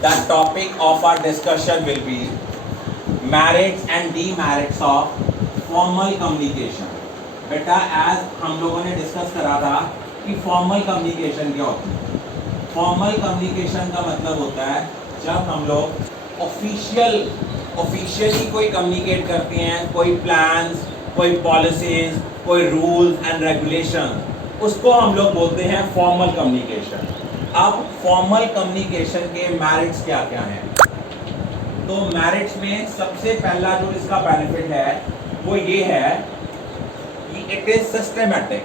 The topic of our discussion will be merits and demerits of formal communication. बेटा as हम लोगों ने discuss करा था कि फॉर्मल कम्युनिकेशन क्या होती है. फॉर्मल कम्युनिकेशन का मतलब होता है जब हम लोग ऑफिशियली कोई कम्युनिकेट करते हैं, कोई प्लान्स, कोई पॉलिसीज, कोई रूल्स एंड रेगुलेशन, उसको हम लोग बोलते हैं फॉर्मल कम्युनिकेशन. अब फॉर्मल कम्युनिकेशन के मेरिट्स क्या क्या हैं? तो मेरिट्स में सबसे पहला जो इसका बेनिफिट है वो ये है कि इट इज सिस्टमेटिक.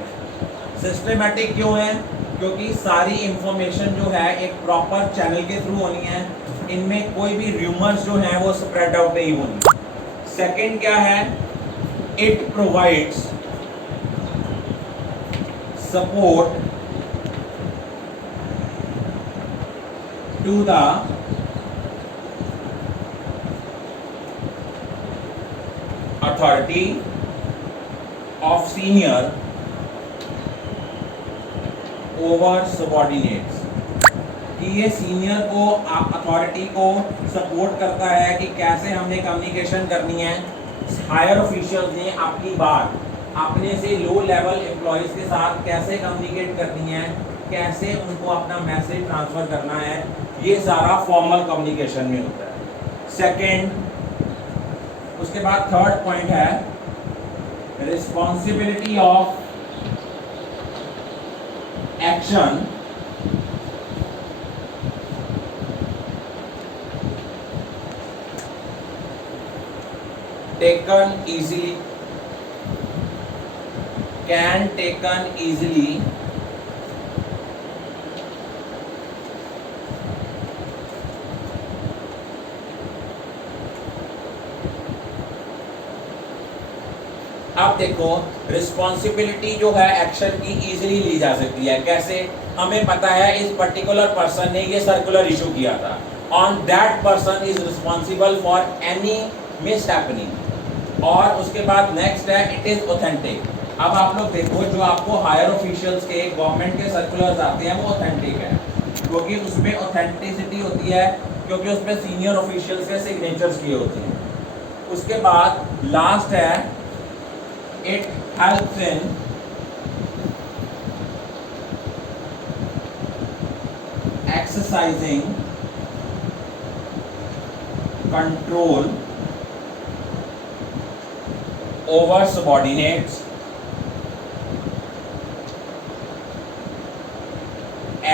सिस्टमेटिक क्यों है? क्योंकि सारी इंफॉर्मेशन जो है एक प्रॉपर चैनल के थ्रू होनी है. इनमें कोई भी रूमर्स जो हैं वो स्प्रेड आउट नहीं होनी. सेकंड क्या है? It provides support to the authority of senior over subordinates. कि ये सीनियर को अथॉरिटी को सपोर्ट करता है कि कैसे हमने कम्युनिकेशन करनी है. हायर ऑफिशियल्स ने आपकी बात अपने से लो लेवल एम्प्लॉयज के साथ कैसे कम्युनिकेट करनी है, कैसे उनको अपना मैसेज ट्रांसफर करना है, ये सारा फॉर्मल कम्युनिकेशन में होता है. सेकंड, उसके बाद थर्ड पॉइंट है responsibility of action taken easily, can taken easily अब देखो रिस्पॉन्सिबिलिटी जो है एक्शन की इजीली ली जा सकती है. कैसे? हमें पता है इस पर्टिकुलर पर्सन ने ये सर्कुलर इशू किया था. On that person is responsible for any miss happening. और उसके बाद नेक्स्ट है इट इज ऑथेंटिक. अब आप लोग देखो जो आपको हायर ऑफिशियल्स के गवर्नमेंट के सर्कुलर्स आते हैं वो ऑथेंटिक है क्योंकि उसमें ऑथेंटिसिटी होती है, क्योंकgallery उसमें सीनियर ऑफिशियल्स के सिग्नेचर्स किए होते हैं. उसके बाद लास्ट है it helps in exercising control over subordinates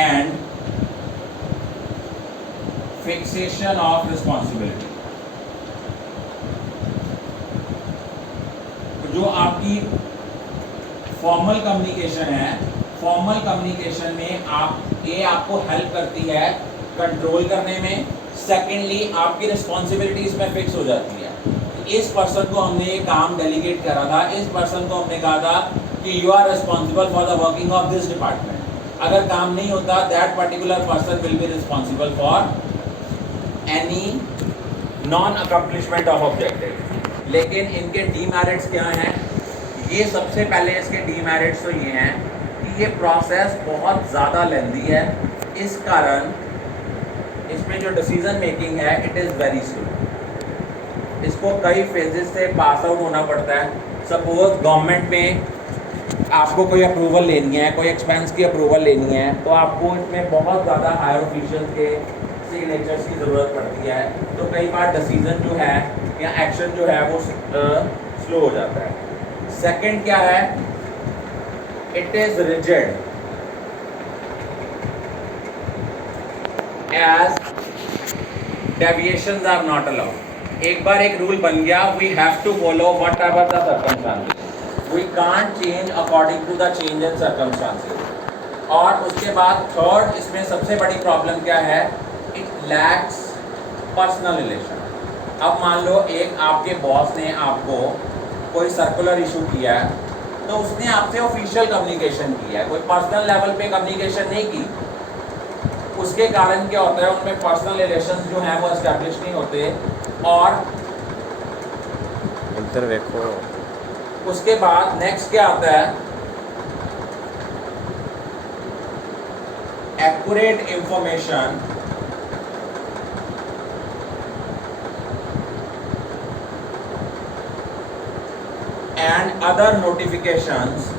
and fixation of responsibility. जो आपकी फॉर्मल कम्युनिकेशन है, फॉर्मल कम्युनिकेशन में ये आपको हेल्प करती है कंट्रोल करने में. सेकेंडली आपकी रिस्पॉन्सिबिलिटी इसमें फिक्स हो जाती है. इस पर्सन को हमने ये काम डेलीगेट करा था, इस पर्सन को हमने कहा था कि you are responsible for the working of this department. अगर काम नहीं होता that particular person will be responsible for any non accomplishment of objective. लेकिन इनके डीमेरिट्स क्या हैं? ये सबसे पहले इसके डीमेरिट्स तो ये हैं कि ये प्रोसेस बहुत ज़्यादा लेंदी है. इस कारण इसमें जो डिसीजन मेकिंग है इट इज़ वेरी स्लो. इसको कई फेजेस से पास आउट होना पड़ता है. सपोज गवर्नमेंट में आपको कोई अप्रूवल लेनी है, कोई एक्सपेंस की अप्रूवल लेनी है, तो आपको इसमें बहुत ज़्यादा हायर ऑफिशियल के सिग्नेचर्स की ज़रूरत पड़ती है. तो कई बार डिसीजन जो है या एक्शन जो है वो स्लो हो जाता है. सेकंड क्या है? It is rigid as deviations are not allowed. एक बार एक रूल बन गया, we have to follow whatever the circumstances, we can't change according to the change in circumstances. और उसके बाद थर्ड इसमें सबसे बड़ी प्रॉब्लम क्या है? It lacks personal relation. अब मान लो एक आपके बॉस ने आपको कोई सर्कुलर इशू किया है, तो उसने आपसे ऑफिशियल कम्युनिकेशन किया है, कोई पर्सनल लेवल पे कम्युनिकेशन नहीं की. उसके कारण क्या होता है? उनमें पर्सनल रिलेशंस जो हैं वो एस्टैब्लिश नहीं होते. और इधर देखो. उसके बाद नेक्स्ट क्या आता है? Accurate information and other notifications